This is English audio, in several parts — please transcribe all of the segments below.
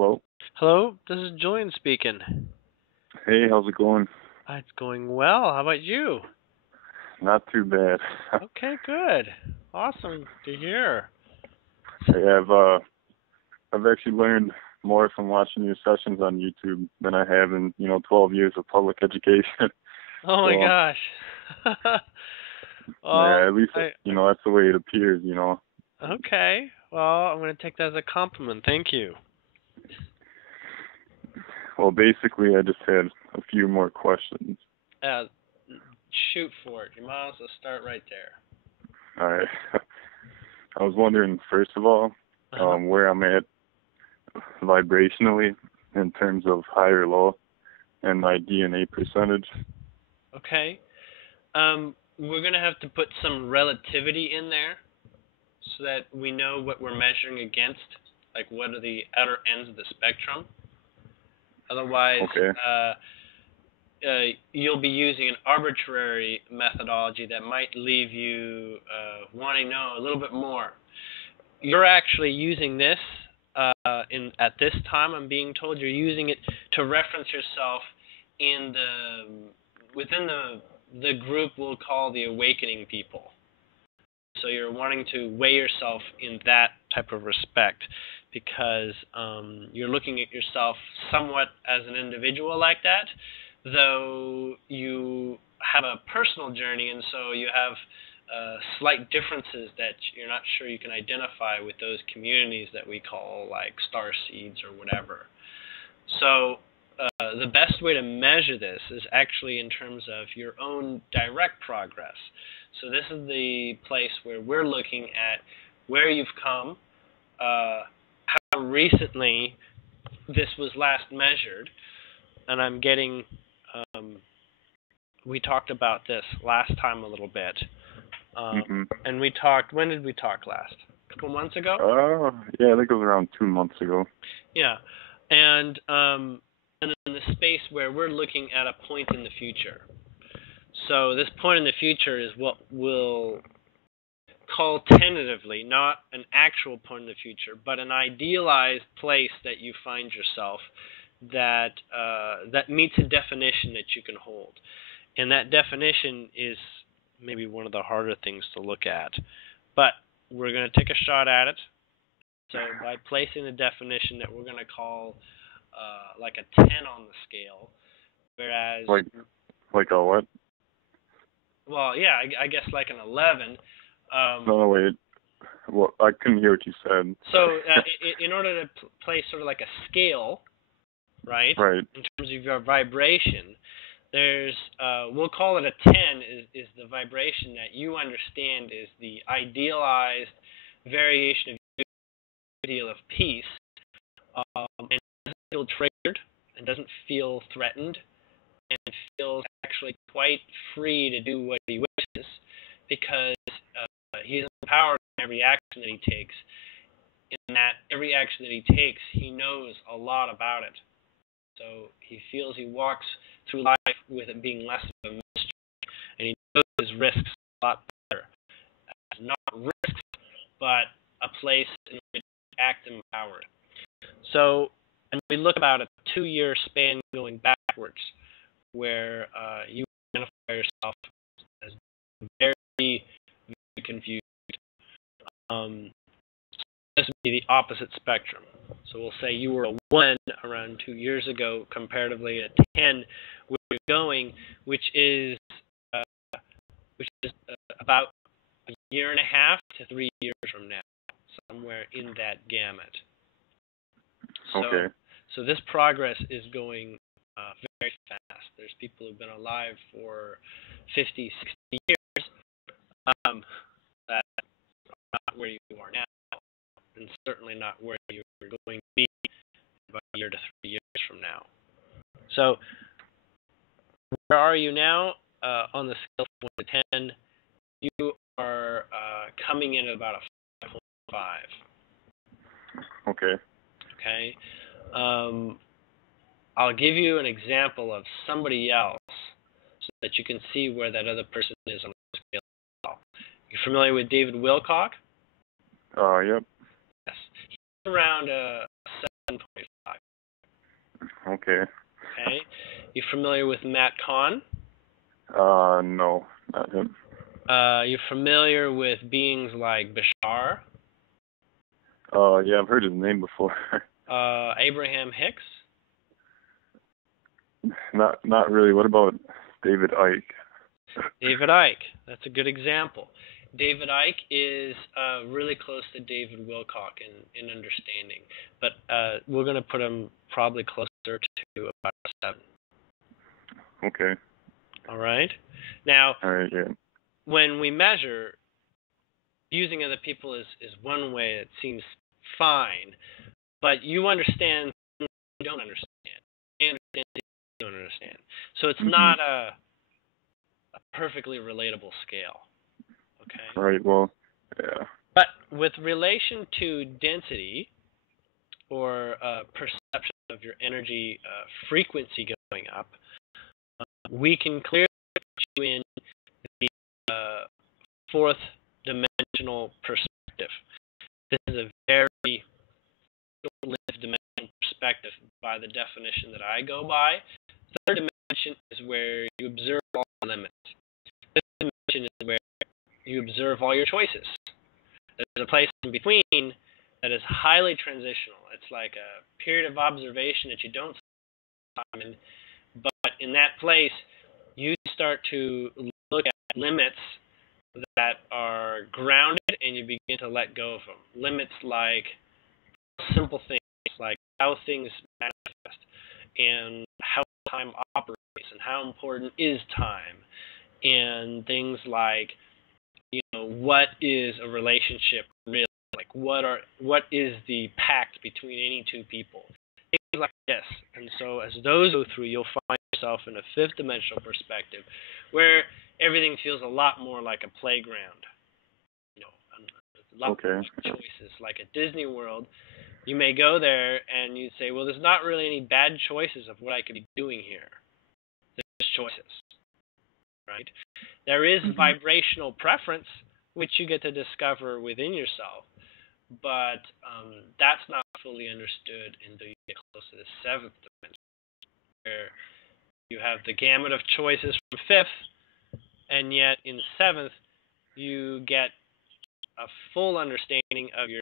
Hello. Hello, this is Julien speaking. Hey, how's it going? It's going well. How about you? Not too bad. Okay, good. Awesome to hear. Hey, I've actually learned more from watching your sessions on YouTube than I have in 12 years of public education. Oh my So gosh. yeah, Well, at least that's the way it appears. okay. Well, I'm going to take that as a compliment. Thank you. Well, basically, I just had a few more questions. Uh, Shoot for it. You might as well start right there. All right. I was wondering, first of all, where I'm at vibrationally in terms of high or low, and my DNA percentage. Okay. We're going to have to put some relativity in there so that we know what we're measuring against, like what are the outer ends of the spectrum. Otherwise, Okay. You'll be using an arbitrary methodology that might leave you wanting to know a little bit more. You're actually using this at this time. I'm being told you're using it to reference yourself within the group we'll call the awakening people. So you're wanting to weigh yourself in that type of respect because you're looking at yourself somewhat as an individual like that, though you have a personal journey, and so you have slight differences that you're not sure you can identify with those communities that we call like star seeds or whatever. So the best way to measure this is actually in terms of your own direct progress. So this is the place where we're looking at where you've come, how recently this was last measured, and I'm getting, we talked about this last time a little bit, and we talked, when did we talk last? A couple months ago? Yeah, I think it was around 2 months ago. Yeah, and in the space where we're looking at a point in the future. So this point in the future is what we'll call tentatively, not an actual point in the future, but an idealized place that you find yourself that meets a definition that you can hold. And that definition is maybe one of the harder things to look at. But we're going to take a shot at it. So by placing the definition that we're going to call like a 10 on the scale, whereas... Like a what? Well, yeah, I guess like an 11. No, wait. Well, I couldn't hear what you said. So in order to place sort of like a scale, right? Right. In terms of your vibration, there's, we'll call it a 10 is the vibration that you understand is the idealized variation of your ideal of peace, and doesn't feel triggered and doesn't feel threatened and feels actually quite free to do what he wishes because he's empowered in every action that he takes. In that every action that he takes, he knows a lot about it. So he feels he walks through life with it being less of a mystery, and he knows his risks a lot better. Not risks, but a place in which to act empowered. So, and we look about a 2-year span going backwards, where you identify yourself as very, very confused. This would be the opposite spectrum. So we'll say you were a 1 around 2 years ago, comparatively a 10 where you're going, which is about a year and a half to 3 years from now, somewhere in that gamut. Okay. So this progress is going very fast. There's people who've been alive for 50, 60 years that are not where you are now, and certainly not where you're going to be about a year to 3 years from now. So where are you now on the scale of 1 to 10? You are coming in at about a 5.5. Okay. Okay. I'll give you an example of somebody else so that you can see where that other person is on the scale. You're familiar with David Wilcock? Yep. Yes. He's around 7.5. Okay. Okay. You familiar with Matt Kahn? No, not him. You're familiar with beings like Bashar? Yeah, I've heard his name before. Abraham Hicks? Not really. What about David Icke? David Icke. That's a good example. David Icke is really close to David Wilcock in understanding, but we're going to put him probably closer to about 7. Okay. All right. Now, All right, yeah. when we measure, using other people is one way that seems fine, but you understand things you don't understand. You understand things you don't understand. So it's not a perfectly relatable scale. Okay. All right. Well, yeah. But with relation to density or perception of your energy frequency going up, we can clearly put you in the 4th dimensional perspective. This is a very short-lived dimensional perspective by the definition that I go by. The 3rd dimension is where you observe all the limits. The 5th dimension is where you observe all your choices. There's a place in between that is highly transitional. It's like a period of observation that you don't see time in, but in that place, you start to look at limits that are grounded and you begin to let go of them. Limits like simple things like how things manifest and how time operates and how important is time, and things like, you know, what is a relationship really? Like what is the pact between any two people? Things like this. And so as those go through, you'll find yourself in a 5th dimensional perspective where everything feels a lot more like a playground. You know, a lot more choices. Like at Disney World, you may go there and you say, well, there's not really any bad choices of what I could be doing here. There's choices. Right? There is vibrational preference, which you get to discover within yourself, but that's not fully understood until you get close to the 7th dimension, where you have the gamut of choices from 5th, and yet in 7th, you get a full understanding of your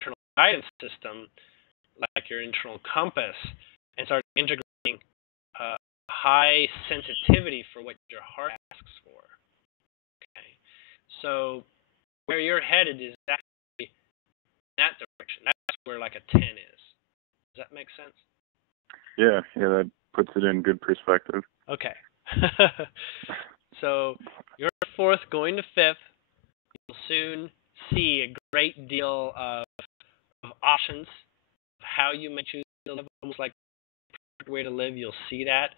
internal guidance system, like your internal compass, and start integrating high sensitivity for what your heart asks for. Okay, so where you're headed is actually in that direction. That's where like a 10 is. Does that make sense? Yeah, that puts it in good perspective. Okay. So you're 4th going to 5th. You'll soon see a great deal of options of how you may choose to live, almost like the perfect way to live. You'll see that.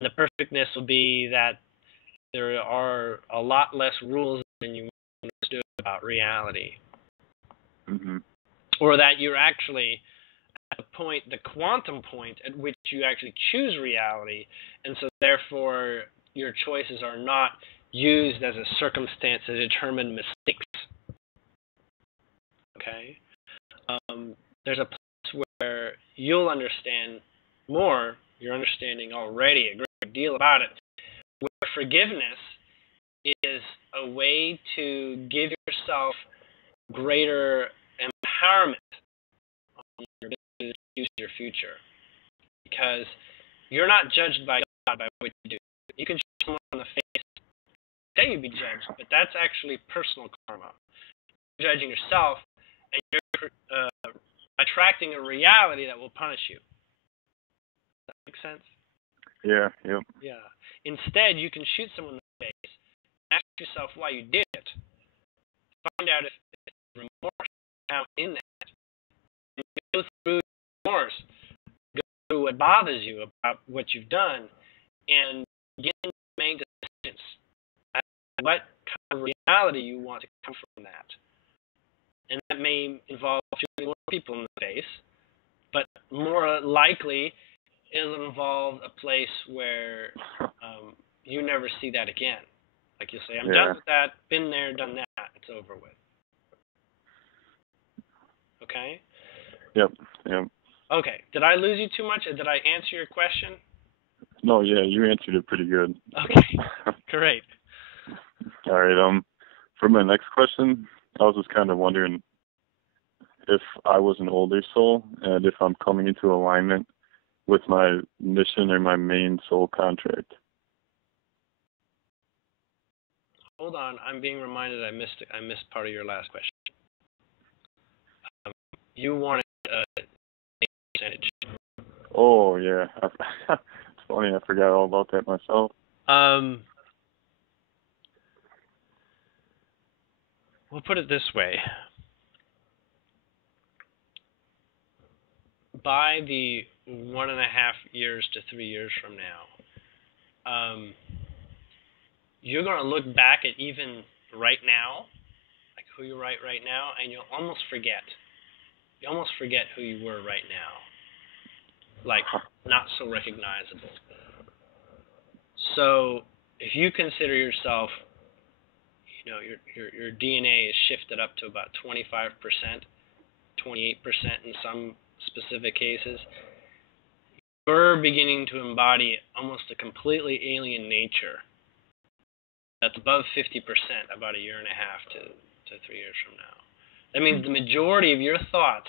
And the perfectness will be that there are a lot less rules than you understood about reality. Or that you're actually at the point, the quantum point at which you actually choose reality, and so therefore your choices are not used as a circumstance to determine mistakes. Okay? There's a place where you'll understand more, you're understanding already a great deal about it, where forgiveness is a way to give yourself greater empowerment on your ability to choose your future. Because you're not judged by God by what you do. You can shoot someone in the face, say you'd be judged, but that's actually personal karma. You're judging yourself, and you're attracting a reality that will punish you. Does that make sense? Yeah, yep. Yeah. Instead, you can shoot someone in the face, ask yourself why you did it, find out if there's remorse out in that, and go through remorse, go through what bothers you about what you've done, and begin to make decisions as to what kind of reality you want to come from that. And that may involve shooting more people in the face, but more likely it'll involve a place where you never see that again. Like you'll say, I'm done with that, been there, done that, it's over with. Okay? Yep. Okay. Did I lose you too much, or did I answer your question? No, yeah, you answered it pretty good. Okay. Great. All right. For my next question, I was just kind of wondering if I was an older soul and if I'm coming into alignment with my mission or my main soul contract. Hold on. I'm being reminded I missed part of your last question. You wanted a percentage. Oh, yeah. It's funny, I forgot all about that myself. We'll put it this way. By the 1.5 years to 3 years from now, you're going to look back at even right now, like who you're right now, and you'll almost forget. You almost forget who you were right now. Like, not so recognizable. So, if you consider yourself, your DNA is shifted up to about 25%, 28% in some specific cases, you're beginning to embody almost a completely alien nature that's above 50% about 1.5 years to 3 years from now. That means the majority of your thoughts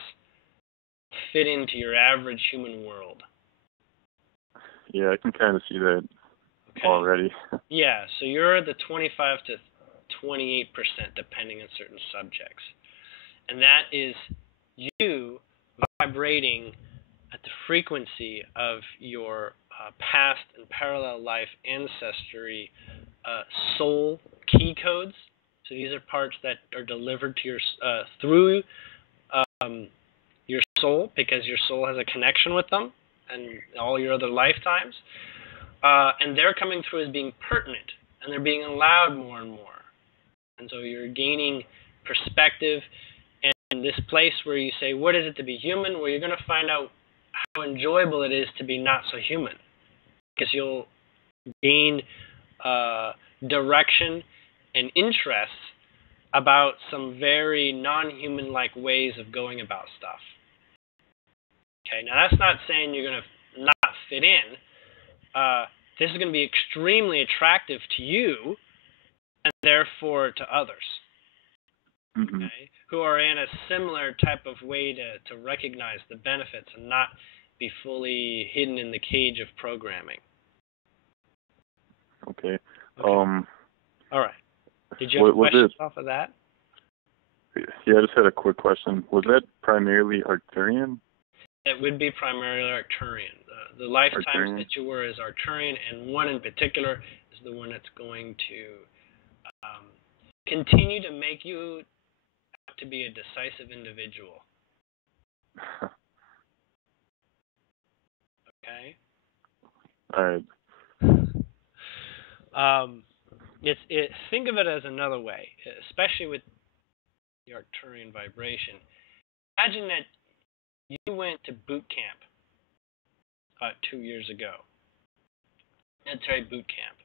fit into your average human world. Yeah, I can kind of see that already. Yeah, so you're at the 25 to 28% depending on certain subjects. And that is you vibrating at the frequency of your past and parallel life ancestry soul key codes. So these are parts that are delivered to your through your soul, because your soul has a connection with them and all your other lifetimes. And they're coming through as being pertinent, and they're being allowed more and more. And so you're gaining perspective, and this place where you say, what is it to be human? Well, you're going to find out how enjoyable it is to be not so human, because you'll gain direction and interest about some very non-human-like ways of going about stuff. Okay, now that's not saying you're going to not fit in. This is going to be extremely attractive to you and therefore to others, okay, who are in a similar type of way to recognize the benefits and not be fully hidden in the cage of programming. Okay. All right. Did you have questions off of that? Yeah, I just had a quick question. Was that primarily Arcturian? It would be primarily Arcturian. The lifetimes that you were is Arcturian, and one in particular is the one that's going to continue to make you out to be a decisive individual. Okay? All right. Think of it as another way, especially with the Arcturian vibration. Imagine that you went to boot camp 2 years ago. Military boot camp.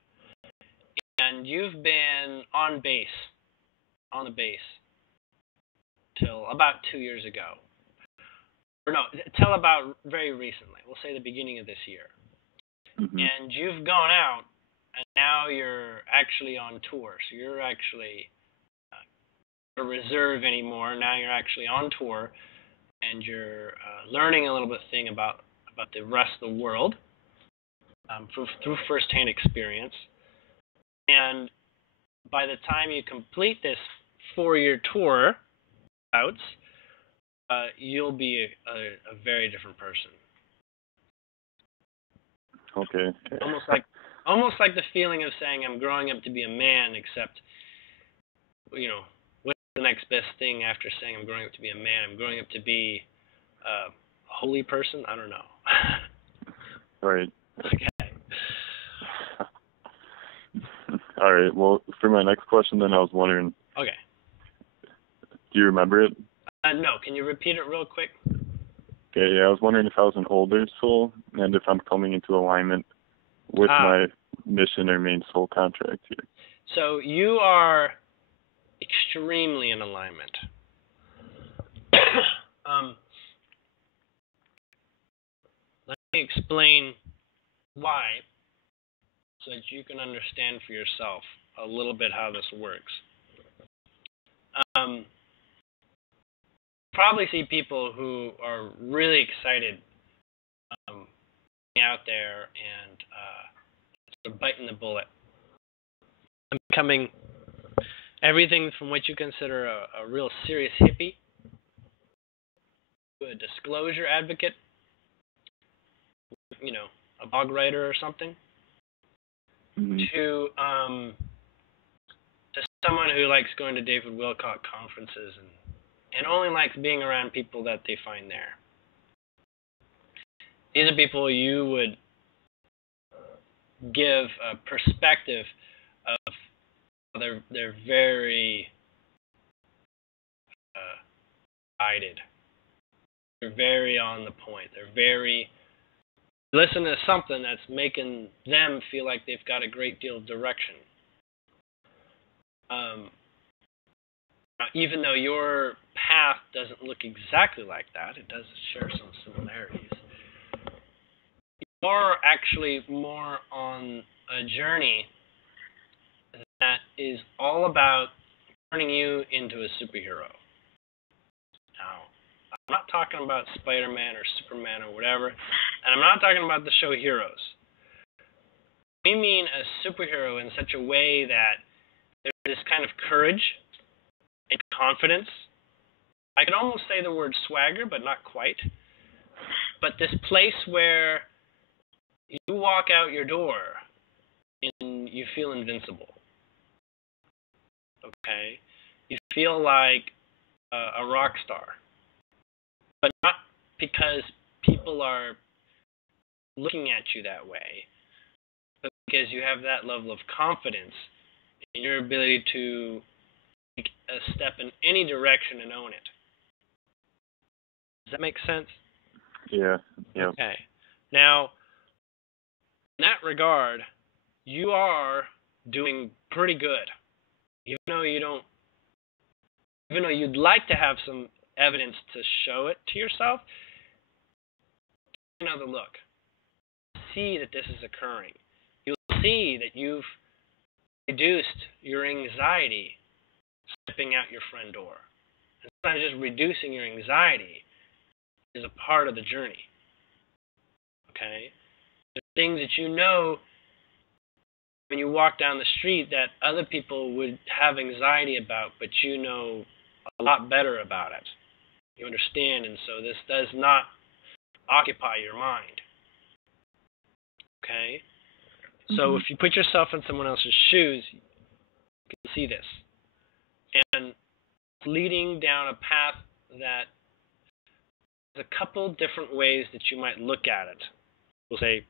And you've been on the base, till about 2 years ago. Or no, till about very recently. We'll say the beginning of this year. And you've gone out, and now you're actually on tour. So you're actually not a reserve anymore. Now you're actually on tour, and you're learning a little bit about the rest of the world through firsthand experience. And by the time you complete this 4-year tour outs, you'll be a very different person. Okay. Almost like the feeling of saying I'm growing up to be a man, except, what's the next best thing after saying I'm growing up to be a man? I'm growing up to be a holy person? I don't know. Right. Okay. All right. Well, for my next question, then I was wondering. Okay. Do you remember it? No. Can you repeat it real quick? Okay. Yeah, I was wondering if I was an older soul and if I'm coming into alignment with my mission or main soul contract here. So you are extremely in alignment. me explain why, so that you can understand for yourself a little bit how this works. Probably see people who are really excited out there and sort of biting the bullet and becoming everything from what you consider a real serious hippie to a disclosure advocate, you know, a blog writer or something, to someone who likes going to David Wilcock conferences and only likes being around people that they find there. These are people you would give a perspective of they're very guided. They're very on the point. They're very listen to something that's making them feel like they've got a great deal of direction. Even though your path doesn't look exactly like that, it does share some similarities. You're actually more on a journey that is all about turning you into a superhero. Now, I'm not talking about Spider-Man or Superman or whatever, and I'm not talking about the show Heroes. We mean a superhero in such a way that there's this kind of courage and confidence. I could almost say the word swagger, but not quite. But this place where you walk out your door and you feel invincible. Okay? You feel like a rock star. But not because people are looking at you that way, but because you have that level of confidence in your ability to take a step in any direction and own it. Does that make sense? Yeah. Okay. Now, in that regard, you are doing pretty good. Even though you'd like to have some evidence to show it to yourself, take another look. See that this is occurring. You'll see that you've reduced your anxiety stepping out your front door. It's not just reducing your anxiety is a part of the journey. Okay? There's things that you know when you walk down the street that other people would have anxiety about, but you know a lot better about it. You understand, and so this does not occupy your mind. Okay? So if you put yourself in someone else's shoes, you can see this. And leading down a path that there's a couple different ways that you might look at it. We'll say,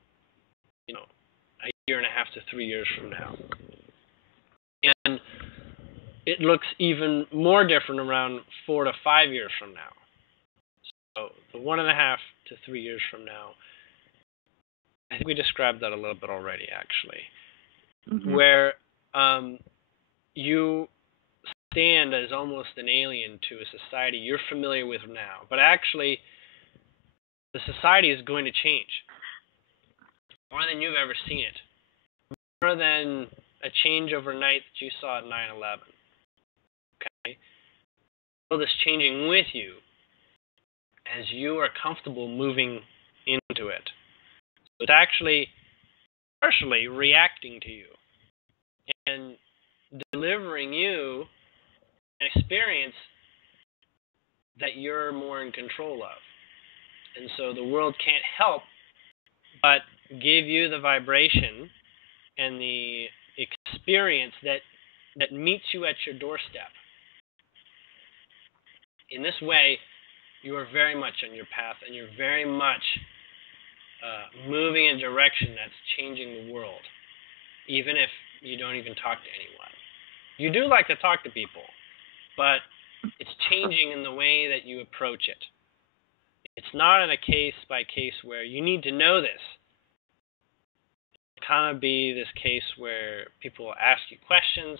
a year and a half to 3 years from now. And it looks even more different around 4 to 5 years from now. So the 1.5 to 3 years from now, I think we described that a little bit already, actually, where you stand as almost an alien to a society you're familiar with now. But actually, the society is going to change more than you've ever seen it. More than a change overnight that you saw at 9/11. Okay? The world is changing with you as you are comfortable moving into it. So it's actually partially reacting to you and delivering you an experience that you're more in control of. And so the world can't help but give you the vibration and the experience that meets you at your doorstep. In this way, you are very much on your path, and you're very much moving in a direction that's changing the world, even if you don't even talk to anyone. You do like to talk to people, but it's changing in the way that you approach it. It's not in a case-by-case where you need to know this. It kind of be this case where people will ask you questions,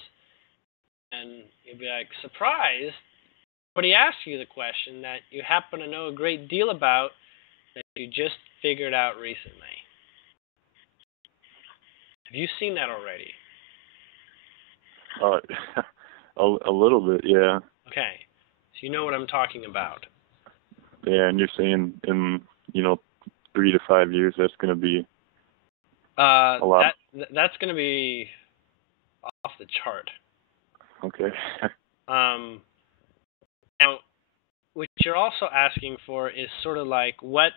and you'll be like, surprised, somebody asked you the question that you happen to know a great deal about, that you just figured out recently? Have you seen that already? A little bit, yeah. Okay, so you know what I'm talking about. Yeah, and you're saying in 3 to 5 years that's going to be a lot. That's going to be off the chart. Okay. Now, what you're also asking for is sort of like what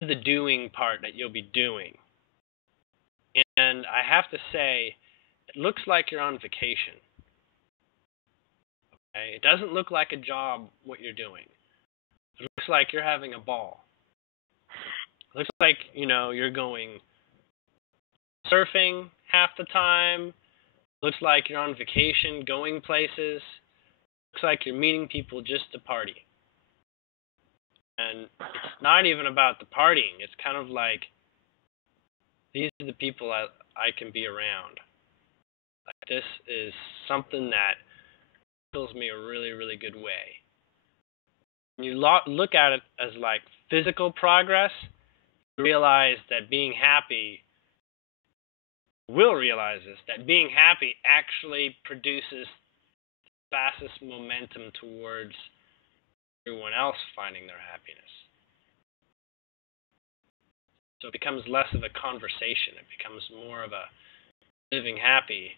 is the doing part that you'll be doing. And I have to say, it looks like you're on vacation. Okay? It doesn't look like a job, what you're doing. It looks like you're having a ball. It looks like, you're going surfing half the time. It looks like you're on vacation, going places. It looks like you're meeting people just to party. And it's not even about the partying. It's kind of like, these are the people I can be around. Like, this is something that fills me a really, really good way. When you look at it as like physical progress, you realize that being happy actually produces fastest momentum towards everyone else finding their happiness. So it becomes less of a conversation. It becomes more of a living happy.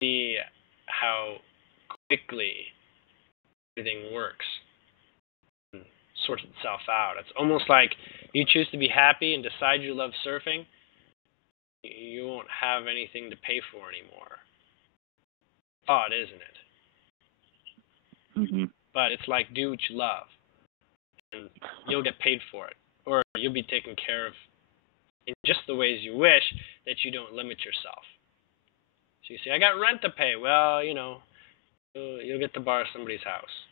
See how quickly everything works and sorts itself out. It's almost like you choose to be happy and decide you love surfing, you won't have anything to pay for anymore. Odd, isn't it? Mm-hmm. But it's like, do what you love, and you'll get paid for it, or you'll be taken care of in just the ways you wish, that you don't limit yourself. So you say, I got rent to pay. Well, you'll get to borrow somebody's house.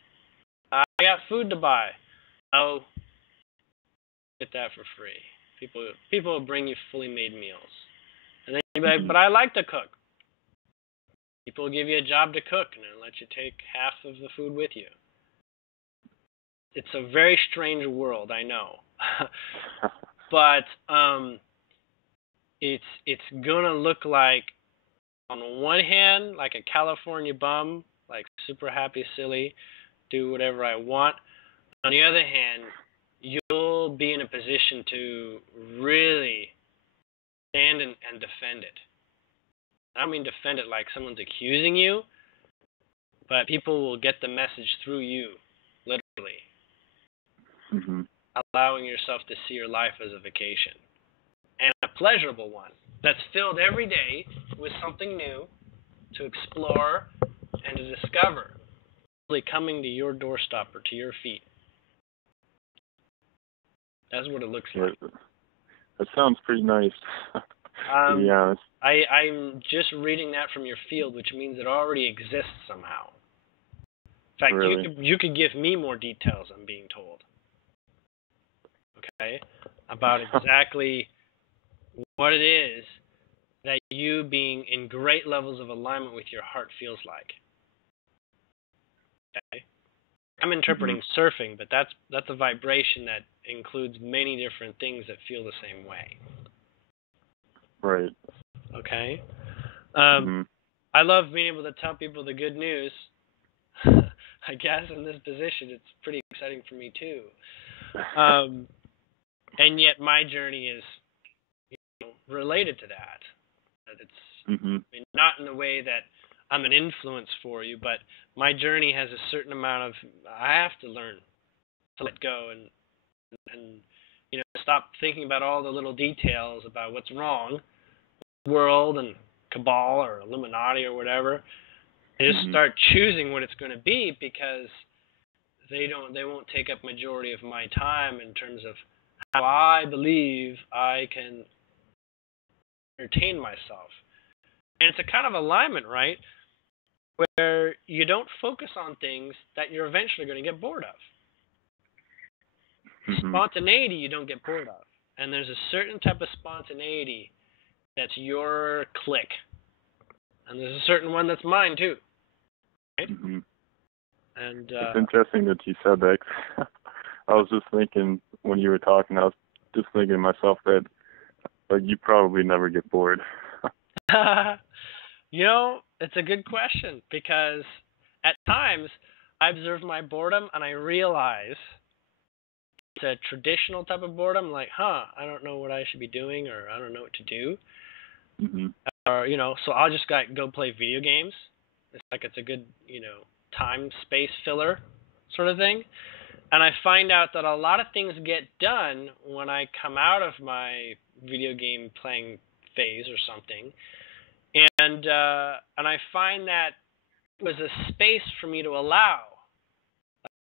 I got food to buy. Oh, get that for free. People will bring you fully made meals. And then you'll be like, but I like to cook. People will give you a job to cook and then let you take half of the food with you. It's a very strange world, I know. But it's gonna look like, on one hand, like a California bum, like super happy, silly, do whatever I want. On the other hand, you'll be in a position to really stand and defend it. I don't mean defend it like someone's accusing you, but people will get the message through you, literally. Mm-hmm. Allowing yourself to see your life as a vacation. And a pleasurable one that's filled every day with something new to explore and to discover, really coming to your doorstep or to your feet. That's what it looks like. That sounds pretty nice, to be honest. I'm just reading that from your field, which means it already exists somehow. In fact, really? you could give me more details, I'm being told. Okay? About exactly what it is that you being in great levels of alignment with your heart feels like. Okay? I'm interpreting surfing, but that's a vibration that includes many different things that feel the same way. Right. Okay? I love being able to tell people the good news. I guess in this position, it's pretty exciting for me too. And yet my journey is related to that. It's I mean, not in the way that I'm an influence for you, but my journey has a certain amount of, I have to learn to let go and stop thinking about all the little details about what's wrong with the world and cabal or Illuminati or whatever. And just start choosing what it's going to be, because they won't take up majority of my time in terms of how I believe I can entertain myself. And it's a kind of alignment, right? Where you don't focus on things that you're eventually going to get bored of. Spontaneity you don't get bored of. And there's a certain type of spontaneity that's your clique. And there's a certain one that's mine too. Right? And it's interesting that you said that. I was just thinking when you were talking, I was just thinking to myself that you probably never get bored. It's a good question because at times I observe my boredom and I realize it's a traditional type of boredom, like, I don't know what I should be doing or I don't know what to do. Mm-hmm. Or, so I'll just go play video games. It's like it's a good, time, space filler sort of thing. And I find out that a lot of things get done when I come out of my video game playing phase or something. And I find that it was a space for me to allow.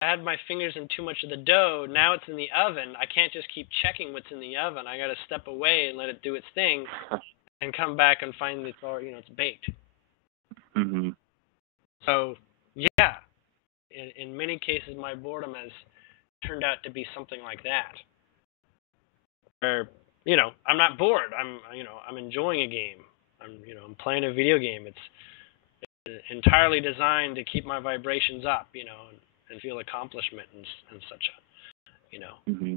I had my fingers in too much of the dough. Now it's in the oven. I can't just keep checking what's in the oven. I got to step away and let it do its thing and come back and find it's all, it's baked. Mm-hmm. So, yeah, in many cases, my boredom has turned out to be something like that. Where, I'm not bored. I'm enjoying a game. I'm playing a video game. It's entirely designed to keep my vibrations up, and feel accomplishment and such, Mm-hmm.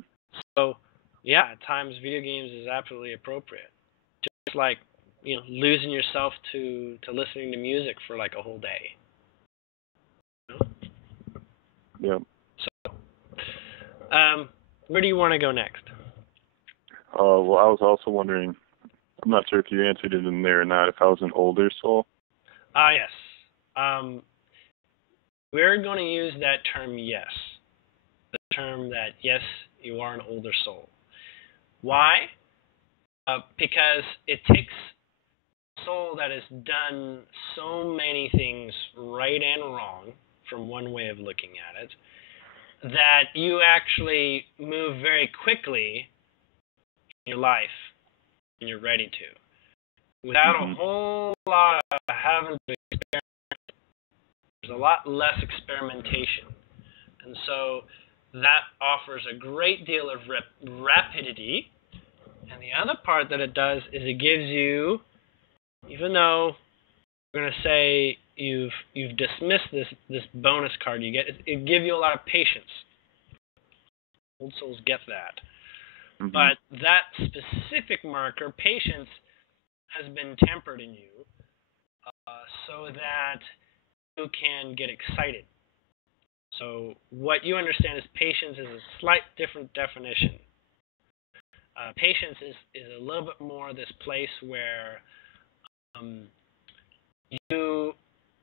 So, yeah, at times video games is absolutely appropriate. Just like, losing yourself to listening to music for like a whole day. Yep. So, where do you want to go next? Well, I was also wondering, I'm not sure if you answered it in there or not, if I was an older soul. Yes. We're going to use that term, yes. The term that, yes, you are an older soul. Why? Because it takes a soul that has done so many things right and wrong, from one way of looking at it, that you actually move very quickly in your life, and you're ready to. Without a whole lot of having to experiment. There's a lot less experimentation. And so that offers a great deal of rapidity. And the other part that it does is it gives you, even though we're going to say you've dismissed this bonus card you get, it gives you a lot of patience. Old souls get that. Mm-hmm. But that specific marker, patience, has been tempered in you so that you can get excited. So what you understand as patience is a slight different definition. Patience is a little bit more this place where you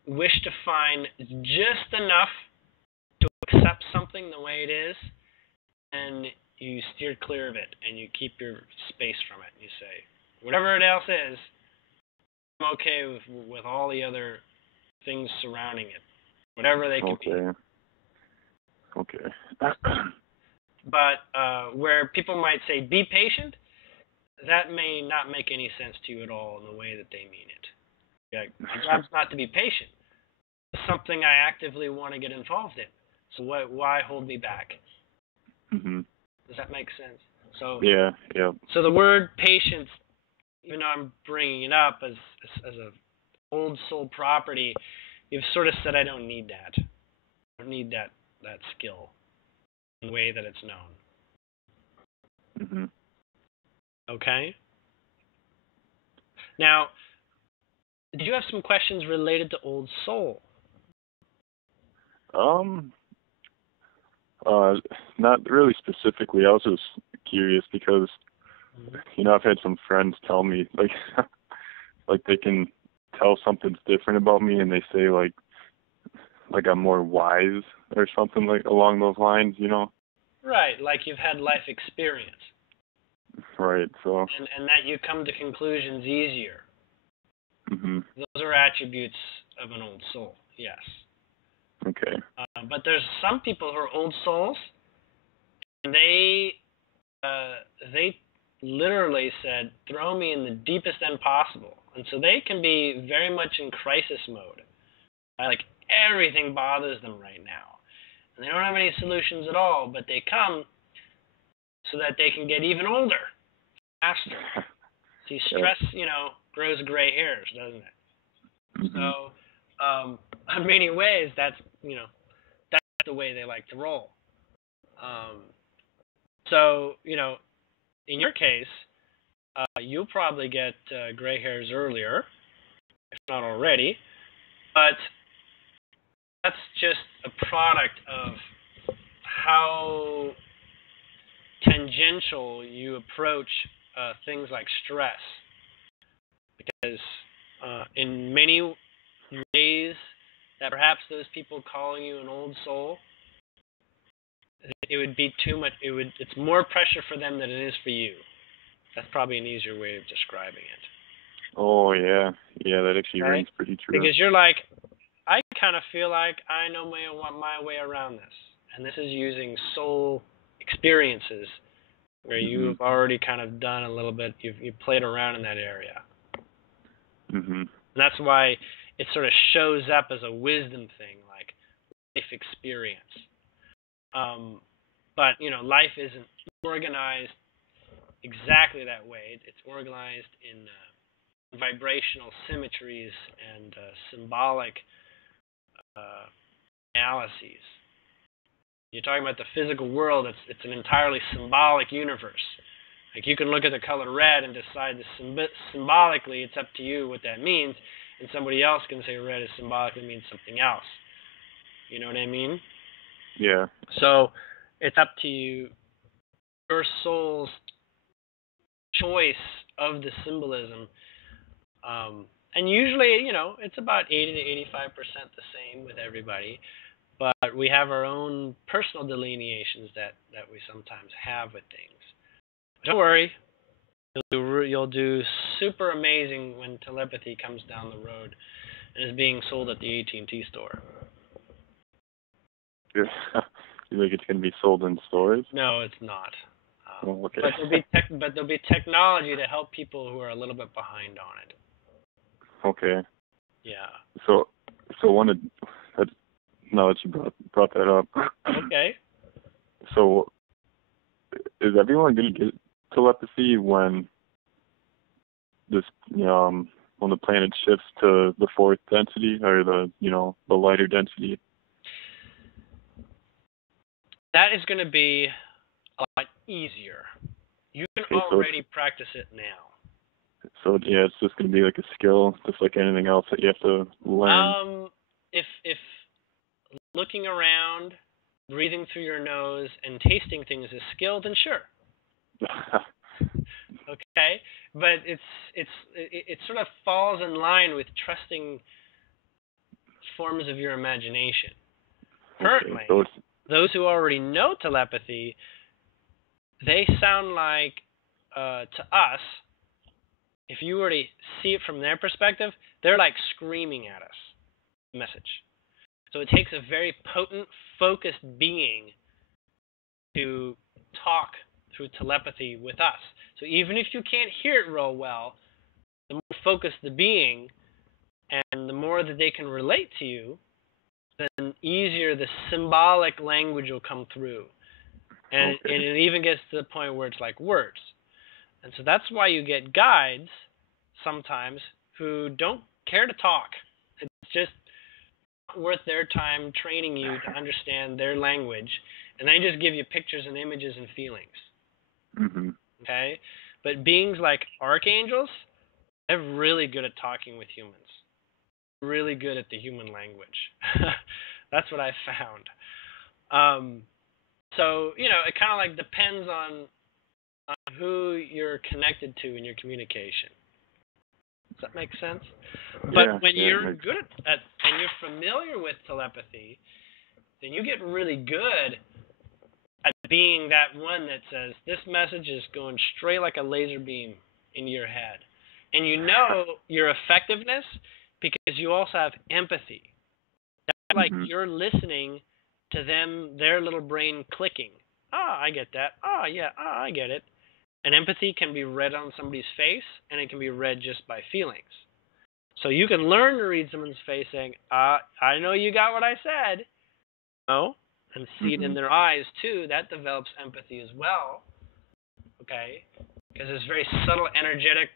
wish to find just enough to accept something the way it is, and you steer clear of it, and you keep your space from it. You say, whatever it else is, I'm okay with all the other things surrounding it, whatever they could be. Okay. But where people might say, be patient, that may not make any sense to you at all in the way that they mean it. My job's not to be patient. It's something I actively want to get involved in. So why hold me back? Mm-hmm. Does that make sense? So yeah. So the word patience, even though I'm bringing it up as a old soul property, you've sort of said I don't need that. I don't need that skill in the way that it's known. Mm-hmm. Okay? Now, do you have some questions related to old soul? Not really specifically. I was just curious because, I've had some friends tell me, like they can tell something's different about me, and they say, like I'm more wise or something like along those lines, Right, like you've had life experience. Right, so. And that you come to conclusions easier. Mm-hmm. Those are attributes of an old soul, yes. Okay. But there's some people who are old souls, and they literally said, throw me in the deepest end possible. And so they can be very much in crisis mode. Like everything bothers them right now. And they don't have any solutions at all, but they come so that they can get even older, faster. See, stress, grows gray hairs, doesn't it? Mm-hmm. So, in many ways, that's the way they like to roll. So, in your case, you'll probably get gray hairs earlier, if not already, but that's just a product of how tangential you approach things like stress. Because in many ways that perhaps those people calling you an old soul, it would be too much. It's more pressure for them than it is for you. That's probably an easier way of describing it. Oh, yeah. Yeah, that actually rings pretty true. Because you're like, I kind of feel like I know my way around this. And this is using soul experiences where you've already kind of done a little bit, you've played around in that area. And that's why it sort of shows up as a wisdom thing, like life experience. But, life isn't organized exactly that way. It's organized in vibrational symmetries and symbolic analyses. You're talking about the physical world. It's an entirely symbolic universe. Like you can look at the color red and decide symbolically it's up to you what that means, and somebody else can say red is symbolically means something else. You know what I mean? Yeah. So it's up to you, your soul's choice of the symbolism. And usually, it's about 80 to 85% the same with everybody. But we have our own personal delineations that we sometimes have with things. But don't worry. You'll do super amazing when telepathy comes down the road and is being sold at the AT&T store. You think it's going to be sold in stores? No, it's not. Okay. But there'll be technology to help people who are a little bit behind on it. Okay. Yeah. So now that you brought that up. Okay. So, is everyone going to get telepathy when this, when the planet shifts to the fourth density or the lighter density? That is going to be a lot easier. You can already practice it now. So yeah, it's just going to be like a skill, just like anything else that you have to learn. If looking around, breathing through your nose, and tasting things is skill, then sure. Okay, but it sort of falls in line with trusting forms of your imagination. Currently, those who already know telepathy, they sound like to us. If you were to see it from their perspective, they're like screaming at us. Message. So it takes a very potent, focused being to talk through telepathy with us. So even if you can't hear it real well, the more focused the being and the more that they can relate to you, then easier the symbolic language will come through. And it even gets to the point where it's like words. And so that's why you get guides sometimes who don't care to talk. It's just worth their time training you to understand their language, and they just give you pictures and images and feelings. Okay? But beings like archangels, they're really good at talking with humans. Really good at the human language. That's what I found. So, it kind of like depends on who you're connected to in your communication. Does that make sense? But when you're good at and you're familiar with telepathy, then you get really good at being that one that says, this message is going straight like a laser beam into your head. And you know your effectiveness because you also have empathy. That's like you're listening to them, their little brain clicking. I get that. Yeah, I get it. And empathy can be read on somebody's face, and it can be read just by feelings. So you can learn to read someone's face saying, I know you got what I said. And see it in their eyes, too. That develops empathy as well. Okay? Because there's very subtle, energetic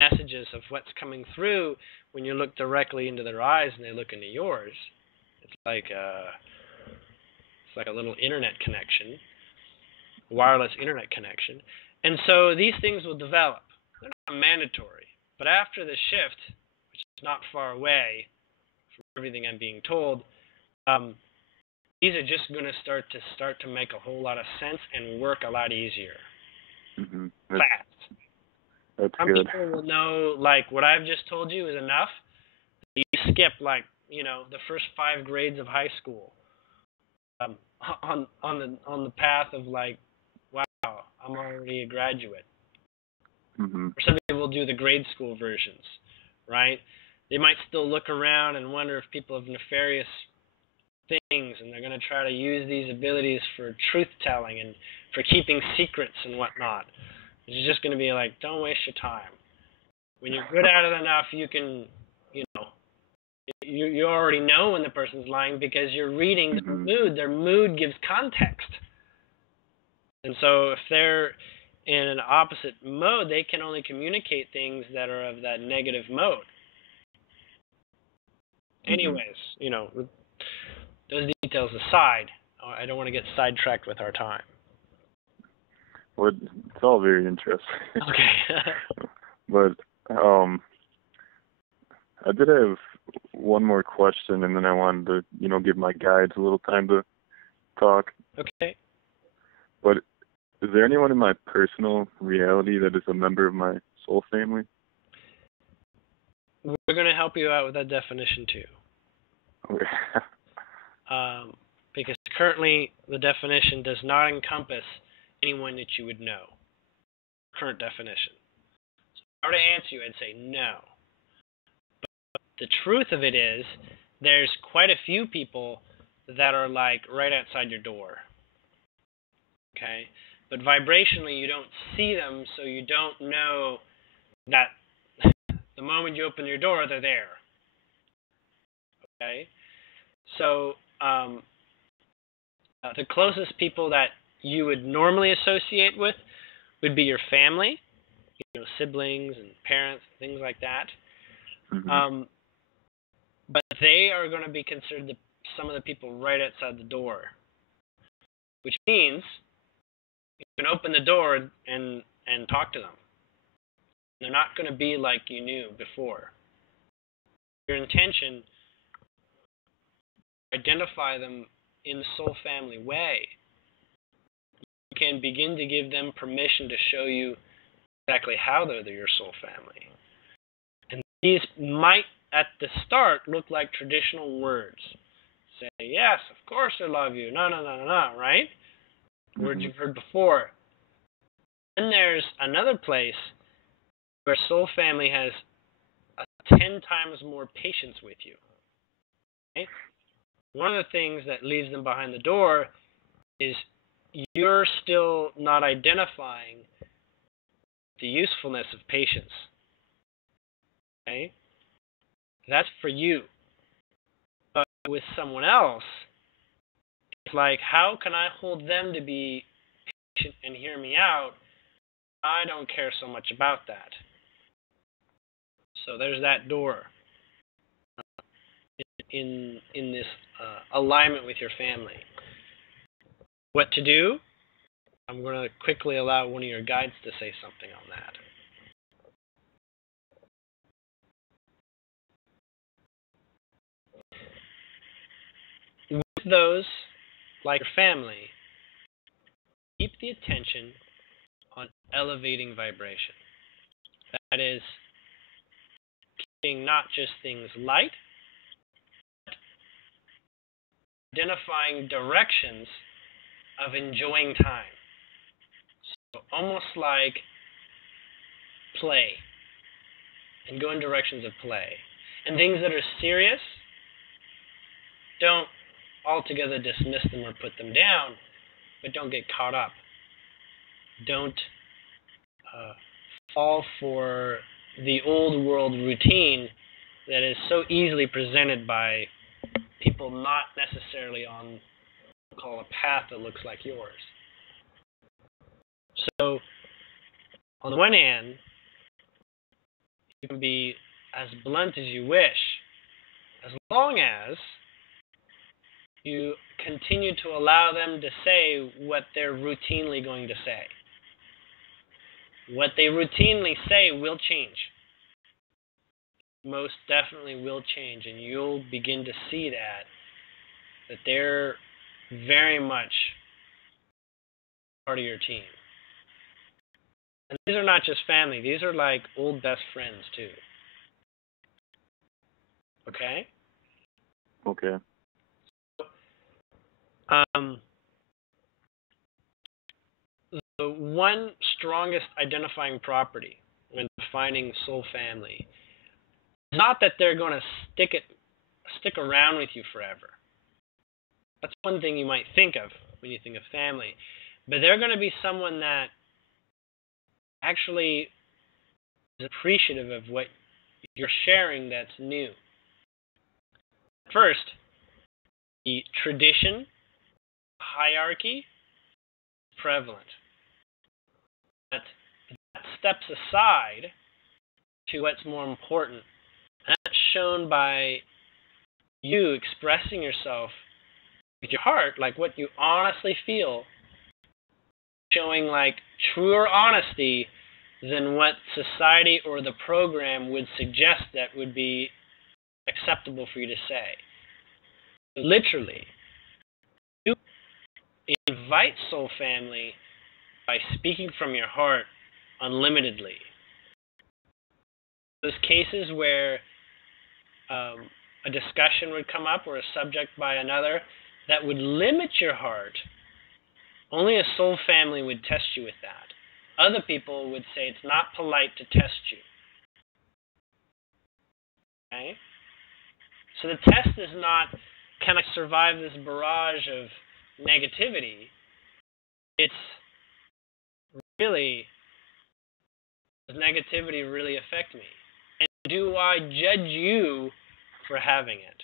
messages of what's coming through when you look directly into their eyes and they look into yours. It's like It's like a little internet connection, wireless internet connection. And so these things will develop. They're not mandatory. But after the shift, which is not far away from everything I'm being told, these are just going to start to make a whole lot of sense and work a lot easier. Mm-hmm. Fast. That's Some good. people will know, like, what I've just told you is enough. You skip, like, the first 5 grades of high school on the path of, like, wow, I'm already a graduate. Mm-hmm. Or some people will do the grade school versions, right? They might still look around and wonder if people have nefarious things, and they're going to try to use these abilities for truth-telling and for keeping secrets and whatnot. It's just going to be like, don't waste your time. When you're good at it enough, you can, you already know when the person's lying because you're reading their mood. Their mood gives context. And so if they're in an opposite mode, they can only communicate things that are of that negative mode. Anyways, those details aside, I don't want to get sidetracked with our time. Well, it's all very interesting. Okay. But I did have one more question, and then I wanted to, give my guides a little time to talk. Okay. But is there anyone in my personal reality that is a member of my soul family? We're going to help you out with that definition too. Okay. Because currently the definition does not encompass anyone that you would know. Current definition. So if I were to answer you, I'd say no. But the truth of it is, there's quite a few people that are like right outside your door. Okay? But vibrationally, you don't see them, so you don't know that the moment you open your door, they're there. Okay? So the closest people that you would normally associate with would be your family, siblings and parents, things like that. Mm-hmm. But they are going to be considered some of the people right outside the door, which means you can open the door and talk to them. They're not going to be like you knew before. Your intention, identify them in the soul family way. You can begin to give them permission to show you exactly how they're your soul family. And these might, at the start, look like traditional words. Say, yes, of course I love you. No, right? Mm-hmm. Words you've heard before. Then there's another place where soul family has 10 times more patience with you. Okay? One of the things that leaves them behind the door is you're still not identifying the usefulness of patience. Okay? That's for you. But with someone else, it's like, how can I hold them to be patient and hear me out? I don't care so much about that. So there's that door in this alignment with your family. What to do? I'm going to quickly allow one of your guides to say something on that. With those, like your family, keep the attention on elevating vibration. That is, keeping not just things light, but identifying directions of enjoying time. So almost like play, and go in directions of play. And things that are serious, don't altogether dismiss them or put them down, but don't get caught up. Don't fall for the old world routine that is so easily presented by people not necessarily on what we'll call a path that looks like yours. So, on the one hand, you can be as blunt as you wish, as long as you continue to allow them to say what they're routinely going to say. What they routinely say will change. Most definitely will change, and you'll begin to see that they're very much part of your team. And these are not just family, these are like old best friends too. Okay? Okay. The one strongest identifying property when defining soul family is not that they're going to stick around with you forever. That's one thing you might think of when you think of family. But they're going to be someone that actually is appreciative of what you're sharing that's new. First, the tradition, hierarchy, is prevalent. That steps aside to what's more important. And that's shown by you expressing yourself with your heart, like what you honestly feel, showing like truer honesty than what society or the program would suggest that would be acceptable for you to say. Literally, you invite soul family by speaking from your heart unlimitedly. Those cases where a discussion would come up or a subject by another that would limit your heart, only a soul family would test you with that. Other people would say it's not polite to test you. Okay? So the test is not, can I survive this barrage of negativity? It's really, does negativity really affect me? And do I judge you for having it?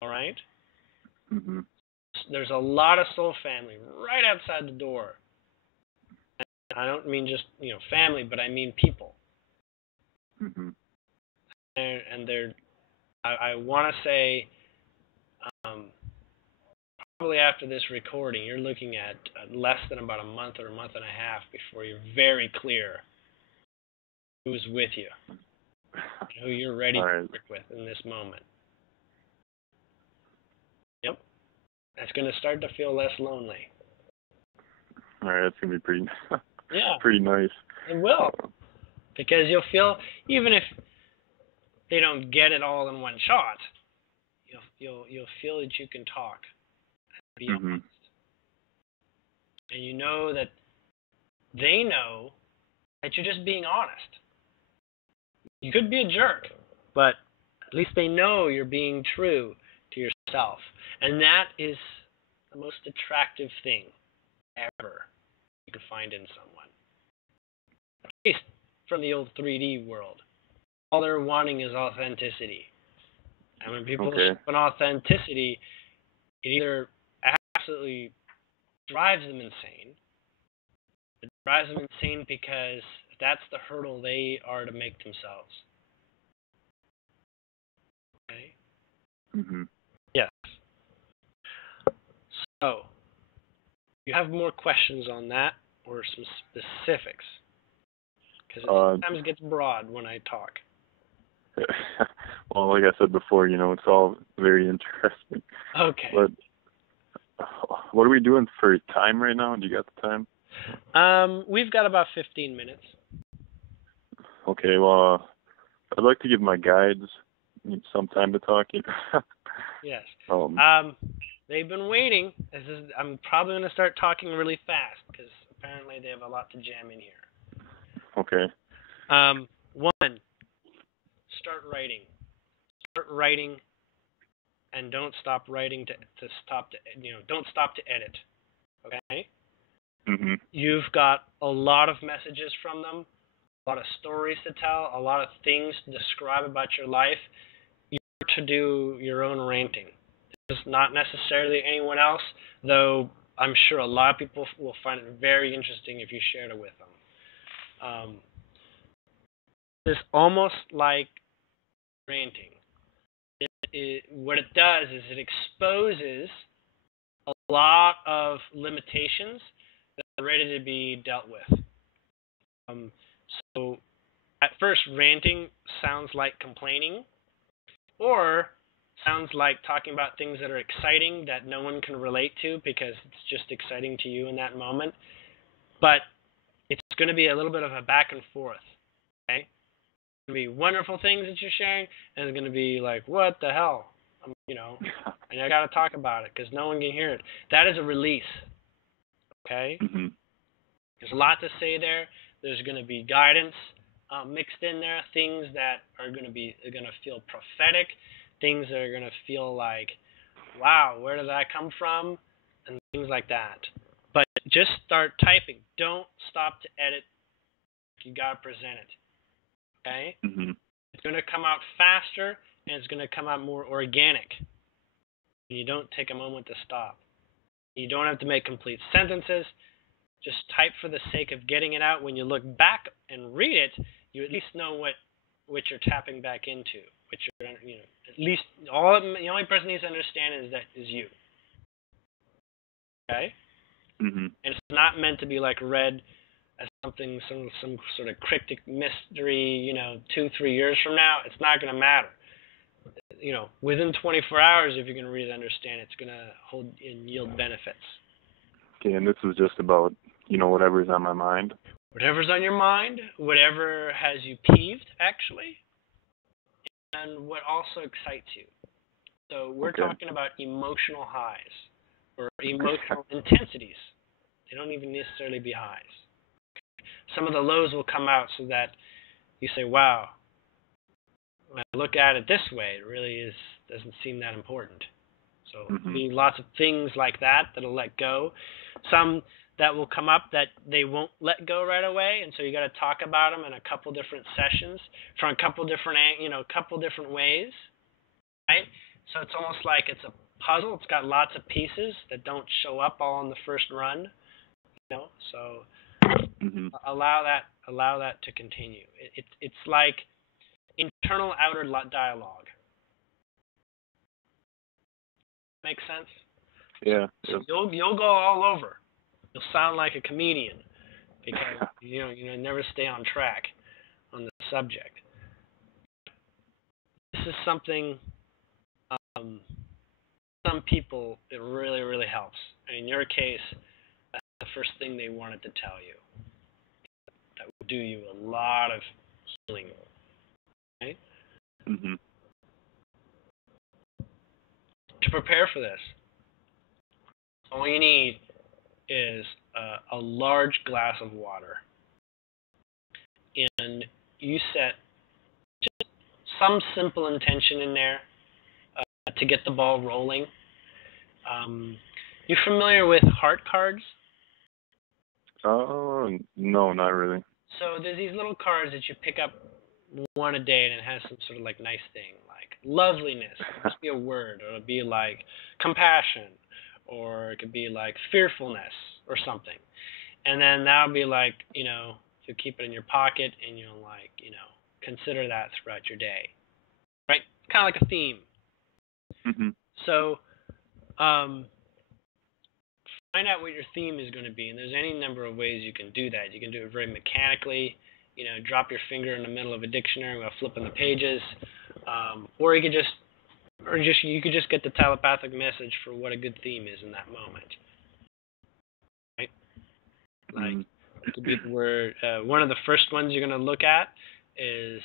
All right? Mm-hmm. There's a lot of soul family right outside the door. And I don't mean just, family, but I mean people. Mm-hmm. And they're, I want to say, probably after this recording, you're looking at less than about a month or a month and a half before you're very clear who's with you, who you're ready to work with in this moment. Yep. It's going to start to feel less lonely. All right, that's going to be pretty, yeah, pretty nice. It will. Because you'll feel, even if they don't get it all in one shot, you'll feel that you can talk and be honest. And you know that they know that you're just being honest. You could be a jerk, but at least they know you're being true to yourself. And that is the most attractive thing ever you can find in someone. At least from the old 3D world. All they're wanting is authenticity. And when people want authenticity, it either absolutely drives them insane. It drives them insane because that's the hurdle they are to make themselves. Okay? Mm-hmm. Yes. So, you have more questions on that or some specifics? Because it sometimes gets broad when I talk. Well, like I said before, it's all very interesting. Okay. But what are we doing for time right now? Do you got the time? We've got about 15 minutes. Okay, well, I'd like to give my guides some time to talk. Yes. They've been waiting. I'm probably going to start talking really fast because apparently they have a lot to jam in here. Okay. One, start writing. Start writing, and don't stop writing don't stop to edit. Okay? Mm-hmm. You've got a lot of messages from them, a lot of stories to tell, a lot of things to describe about your life. You're to do your own ranting. It's not necessarily anyone else, though I'm sure a lot of people will find it very interesting if you shared it with them. It's almost like ranting. It's what it does is it exposes a lot of limitations that are ready to be dealt with. So at first, ranting sounds like complaining, or sounds like talking about things that are exciting that no one can relate to because it's just exciting to you in that moment. But it's going to be a little bit of a back and forth. Okay? It's going to be wonderful things that you're sharing, and it's going to be like, what the hell? And I got to talk about it because no one can hear it. That is a release. Okay? Mm-hmm. There's a lot to say there. There's going to be guidance mixed in there, things that are going to feel prophetic, things that are going to feel like, wow, where did that come from, and things like that. But just start typing. Don't stop to edit. You got to present it. Okay? Mm-hmm. It's going to come out faster, and it's going to come out more organic. You don't take a moment to stop. You don't have to make complete sentences. Just type for the sake of getting it out. When you look back and read it, you at least know what you're tapping back into. Which you're, at least the only person needs to understand is you. Okay. Mm-hmm. And it's not meant to be like read as something, some sort of cryptic mystery. 2-3 years from now, it's not going to matter. Within 24 hours, if you can read and understand, it's going to hold and yield benefits. Okay, and this is just about, whatever's on my mind. Whatever's on your mind, whatever has you peeved, actually, and what also excites you. So we're talking about emotional highs or emotional intensities. They don't even necessarily be highs. Some of the lows will come out so that you say, wow, when I look at it this way, it really doesn't seem that important. So there'll be lots of things like that that'll let go. Some that will come up that they won't let go right away, and so you got to talk about them in a couple different sessions from a couple different ways, right? So it's almost like it's a puzzle. It's got lots of pieces that don't show up all in the first run, So allow that to continue. It's like internal outer dialogue. Make sense? Yeah. So you'll go all over. You'll sound like a comedian because you never stay on track on the subject. This is something some people it really, really helps. And in your case, that's the first thing they wanted to tell you. That will do you a lot of healing. Okay? Mm-hmm. To prepare for this, all you need is a large glass of water. And you set just some simple intention in there to get the ball rolling. You familiar with heart cards? Oh, no, not really. So there's these little cards that you pick up one a day, and it has some sort of like nice thing, like loveliness. It could be a word, or it'll be like compassion, or it could be like fearfulness or something. And then that'll be like, you keep it in your pocket, and you'll like, consider that throughout your day, right? It's kind of like a theme. Mm-hmm. So, find out what your theme is going to be, and there's any number of ways you can do that. You can do it very mechanically, drop your finger in the middle of a dictionary while flipping the pages, or you could just get the telepathic message for what a good theme is in that moment, right? Like it could be the word. One of the first ones you're going to look at is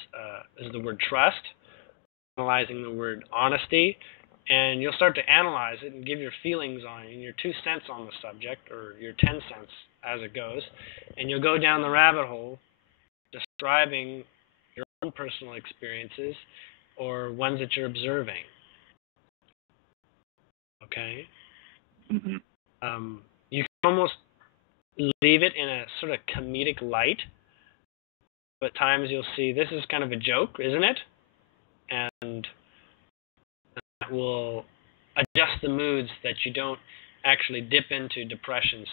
the word trust, analyzing the word honesty. And you'll start to analyze it and give your feelings on it and your 2 cents on the subject, or your 10 cents as it goes. And you'll go down the rabbit hole describing your own personal experiences or ones that you're observing. Okay? Mm-hmm. You can almost leave it in a sort of comedic light. But at times you'll see this is kind of a joke, isn't it? And that will adjust the moods that you don't actually dip into depressions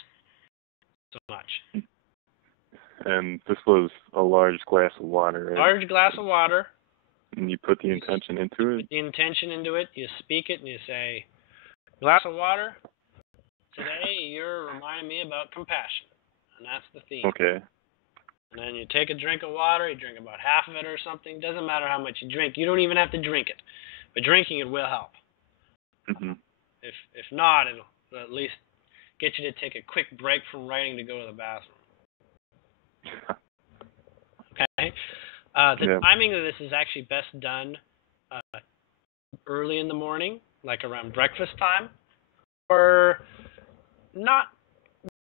so much. And this was a large glass of water, right? Large glass of water. And you put the intention into it? Put the intention into it, you speak it, and you say, glass of water, today you're reminding me about compassion. And that's the theme. Okay. And then you take a drink of water, you drink about half of it or something. Doesn't matter how much you drink. You don't even have to drink it. But drinking it will help. Mm-hmm. If not, it'll at least get you to take a quick break from writing to go to the bathroom. Okay? The timing of this is actually best done early in the morning, like around breakfast time, or not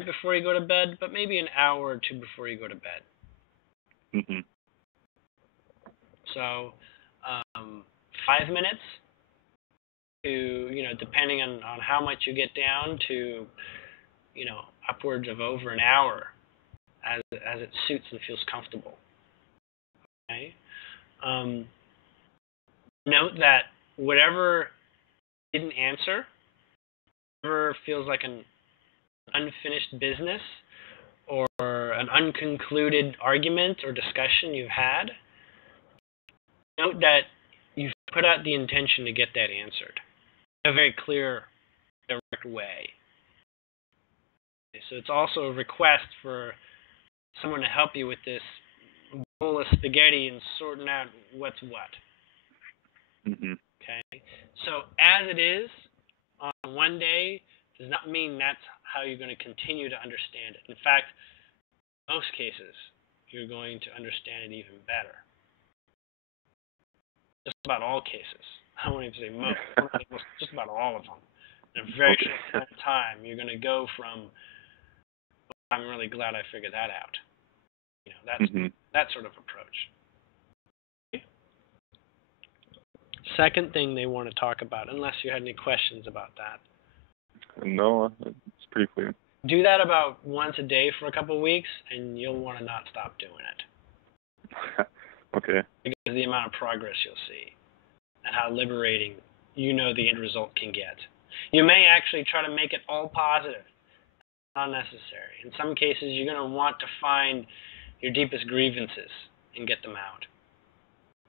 before you go to bed, but maybe an hour or two before you go to bed. Mm-hmm. So 5 minutes to, depending on how much you get down to, upwards of over an hour as it suits and feels comfortable. Okay? Note that whatever didn't answer, whatever feels like an unfinished business or an unconcluded argument or discussion you've had, note that you've put out the intention to get that answered in a very clear, direct way. Okay, so it's also a request for someone to help you with this bowl of spaghetti and sorting out what's what. Mm-hmm. Okay? So as it is on one day does not mean that's how you're going to continue to understand it. In fact, in most cases, you're going to understand it even better. Just about all cases. I won't even say most, just about all of them. In a very short amount of time, you're going to go from, I'm really glad I figured that out. That's that sort of approach. Okay. Second thing they want to talk about, unless you had any questions about that. No, it's pretty clear. Do that about once a day for a couple of weeks, and you'll want to not stop doing it. Okay. Because of the amount of progress you'll see, and how liberating the end result can get. You may actually try to make it all positive. Not necessary. In some cases, you're going to want to find your deepest grievances and get them out.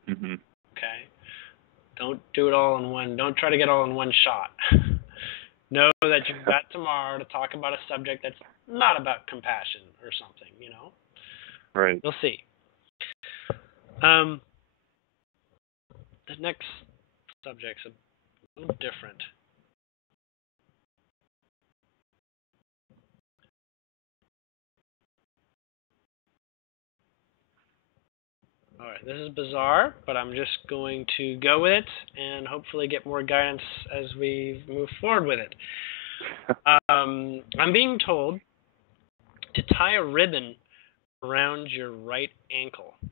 Mm-hmm. Okay? Don't do it all in one. Don't try to get all in one shot. Know that you've got tomorrow to talk about a subject that's not about compassion or something, Right. You'll see. The next subject's a little different. All right, this is bizarre, but I'm just going to go with it and hopefully get more guidance as we move forward with it. I'm being told to tie a ribbon around your right ankle in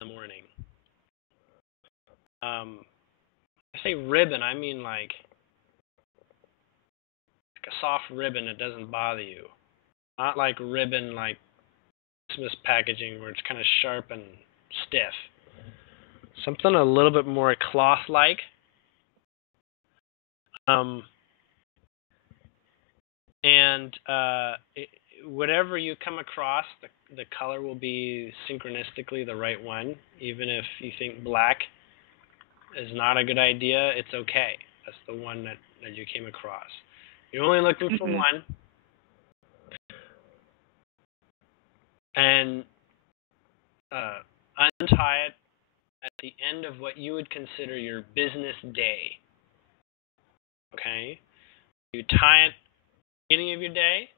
the morning. I say ribbon, I mean like a soft ribbon that doesn't bother you. Not like ribbon like Christmas packaging where it's kind of sharp and stiff. Something a little bit more cloth-like. Whatever you come across, the color will be synchronistically the right one. Even if you think black is not a good idea, it's okay. That's the one that you came across. You're only looking for one. And untie it at the end of what you would consider your business day. Okay? You tie it at the beginning of your day,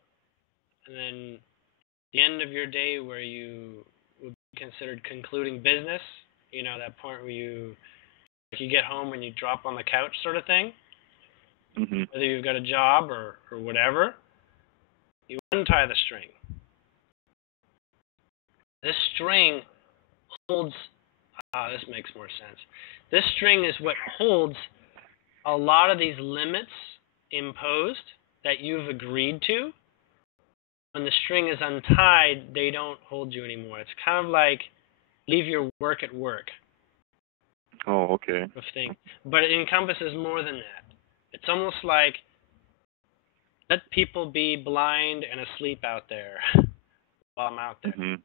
and then the end of your day where you would be considered concluding business, that point where you get home and you drop on the couch sort of thing, whether you've got a job or whatever, you untie the string. This string holds, this makes more sense. This string is what holds a lot of these limits imposed that you've agreed to. When the string is untied, they don't hold you anymore. It's kind of like leave your work at work. Oh, okay. Thing. But it encompasses more than that. It's almost like let people be blind and asleep out there while I'm out there. Mm-hmm.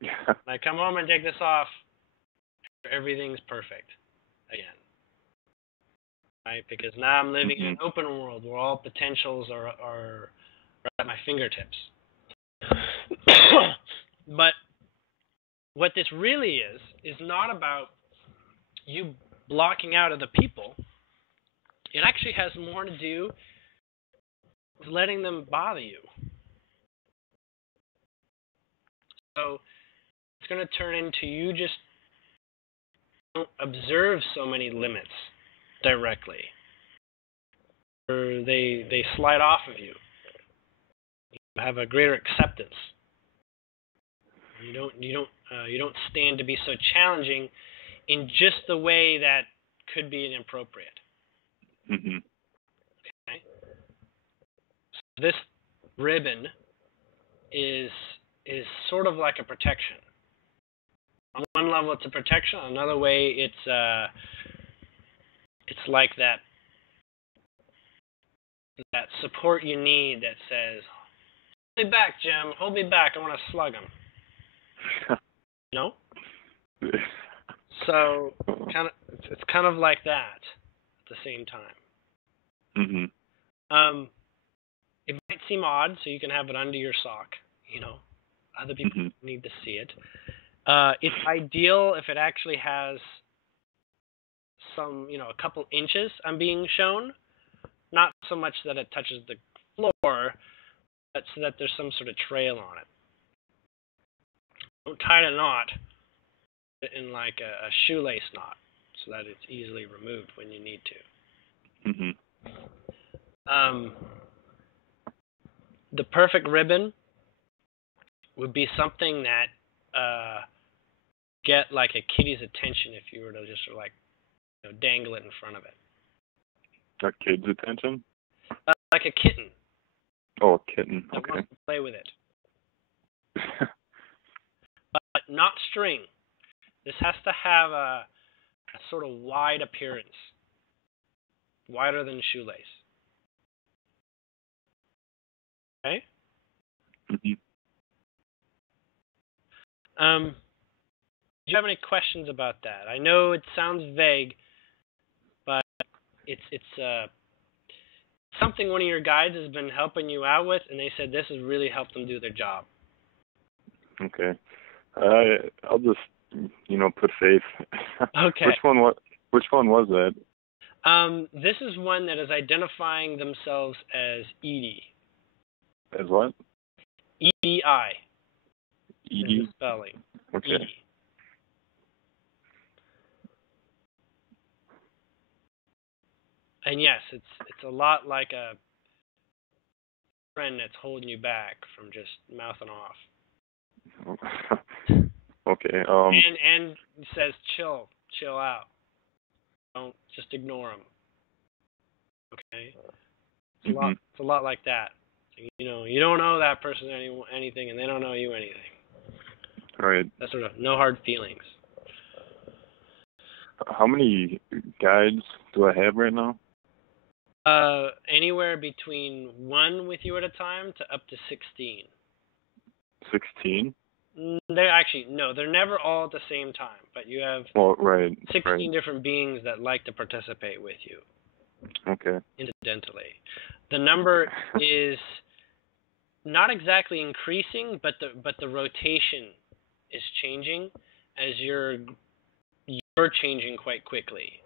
When I come home and take this off, everything's perfect again. Right? Because now I'm living in an open world where all potentials are at my fingertips. But what this really is not about you blocking out other people. It actually has more to do with letting them bother you. So it's going to turn into you just don't observe so many limits directly, or they slide off of you. You have a greater acceptance. You don't stand to be so challenging in just the way that could be inappropriate. Mm-hmm. Okay. So this ribbon is sort of like a protection. On one level, it's a protection. On another way, it's like that support you need that says, "Hold me back, Jim. Hold me back. I want to slug him." No. So it's kind of like that at the same time. Mm-hmm. It might seem odd, so you can have it under your sock. Other people need to see it. It's ideal if it actually has some, a couple inches I'm being shown. Not so much that it touches the floor, but so that there's some sort of trail on it. Don't tie a knot in like a shoelace knot so that it's easily removed when you need to. Mm-hmm. The perfect ribbon would be something that get like a kitty's attention if you were to just like dangle it in front of it. A kid's attention? Like a kitten. Oh, a kitten. That Okay. wants to play with it. But not string. This has to have a sort of wide appearance. Wider than shoelace. Okay? Mm-hmm. Do you have any questions about that? I know it sounds vague, but it's something one of your guides has been helping you out with, and they said this has really helped them do their job. Okay. I'll just, put faith. Okay. Which one was that? This is one that is identifying themselves as Edie. As what? EDI. Edie? Spelling. Okay. Edie. And yes, it's a lot like a friend that's holding you back from just mouthing off. Okay. And says chill out. Don't just ignore them. Okay. It's a lot like that. You don't owe that person anything, and they don't owe you anything. Right. That's sort of no hard feelings. How many guides do I have right now? Anywhere between 1 with you at a time to up to 16. 16? They're never all at the same time, but you have 16 different beings that like to participate with you. Okay. Incidentally. The number is not exactly increasing, but the rotation is changing as you're changing quite quickly.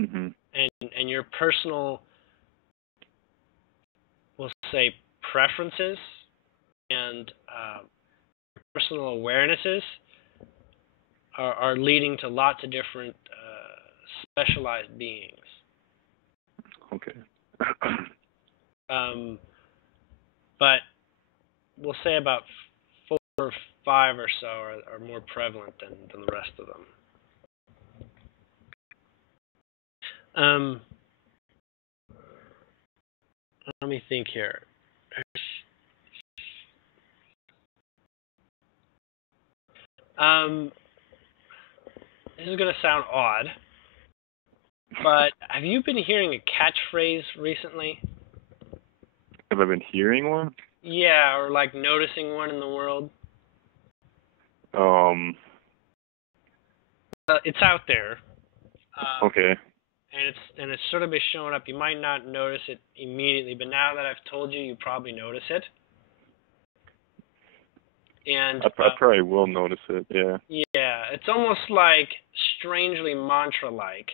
Mm-hmm. And your personal, we'll say, preferences and personal awarenesses are leading to lots of different specialized beings. Okay. But we'll say about 4 or 5 or so are more prevalent than the rest of them. Let me think here. This is going to sound odd, but have you been hearing a catchphrase recently? Have I been hearing one? Yeah, or like noticing one in the world? It's out there. Okay. And it's sort of been showing up. You might not notice it immediately, but now that I've told you, you probably notice it. And I probably will notice it. Yeah. Yeah, it's almost like strangely mantra-like,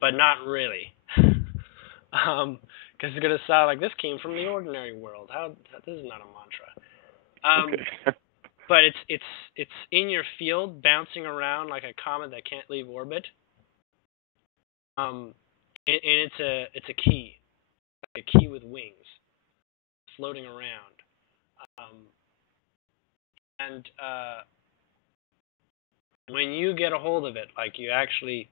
but not really. Because it's gonna sound like this came from the ordinary world. This is not a mantra. Okay. But it's in your field, bouncing around like a comet that can't leave orbit. And it's a key, like a key with wings, floating around. And when you get a hold of it, like you actually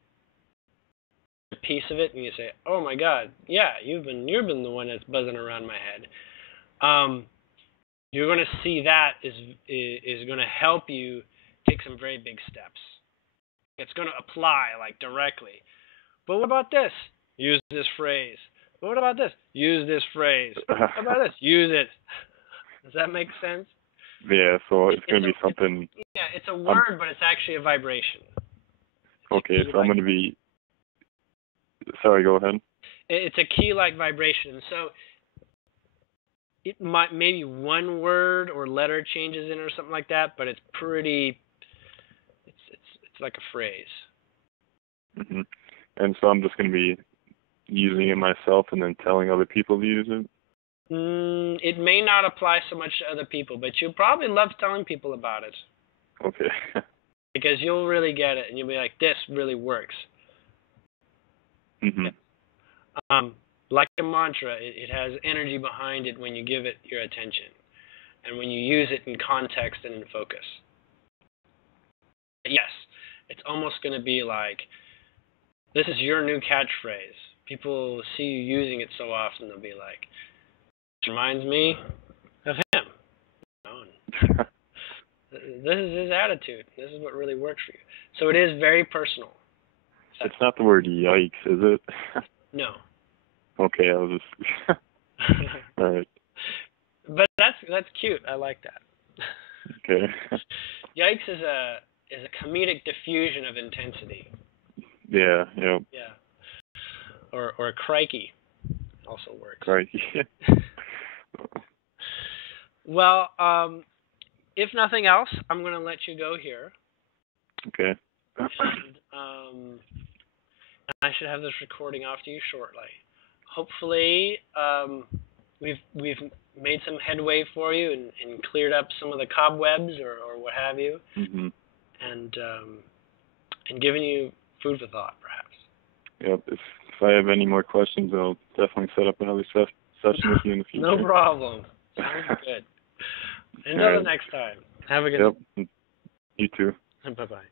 a piece of it, and you say, "Oh my God, yeah, you've been the one that's buzzing around my head." You're going to see that is going to help you take some very big steps. It's going to apply like directly. But what about this? Use this phrase. But what about this? Use this phrase. What about this? Use it. Does that make sense? Yeah, so it's going to be something... Yeah, it's a word, but it's actually a vibration. Okay, so I'm going to be... Sorry, go ahead. It's a key-like vibration. So it might maybe one word or letter changes in or something like that, but it's pretty... It's like a phrase. Mm-hmm. And so I'm just going to be using it myself and then telling other people to use it? It may not apply so much to other people, but you'll probably love telling people about it. Okay. Because you'll really get it, and you'll be like, this really works. Mm-hmm. Like a mantra, it has energy behind it when you give it your attention, and when you use it in context and in focus. Yes, it's almost going to be like, this is your new catchphrase. People see you using it so often, they'll be like, this reminds me of him. This is his attitude. This is what really works for you. So it is very personal. It's not the word yikes, is it? No. Okay, I was just... All right. But that's cute. I like that. Okay. Yikes is a comedic diffusion of intensity. Yeah, yep. Yeah. Or crikey also works. Crikey. Well, if nothing else, I'm going to let you go here. Okay. And I should have this recording off to you shortly. Hopefully, we've made some headway for you and cleared up some of the cobwebs or what have you, mm-hmm. and given you food for thought, perhaps. Yep. If I have any more questions, I'll definitely set up another session with you in the future. No problem. Sounds good. Until the next time. Have a good Yep. You too. Bye-bye.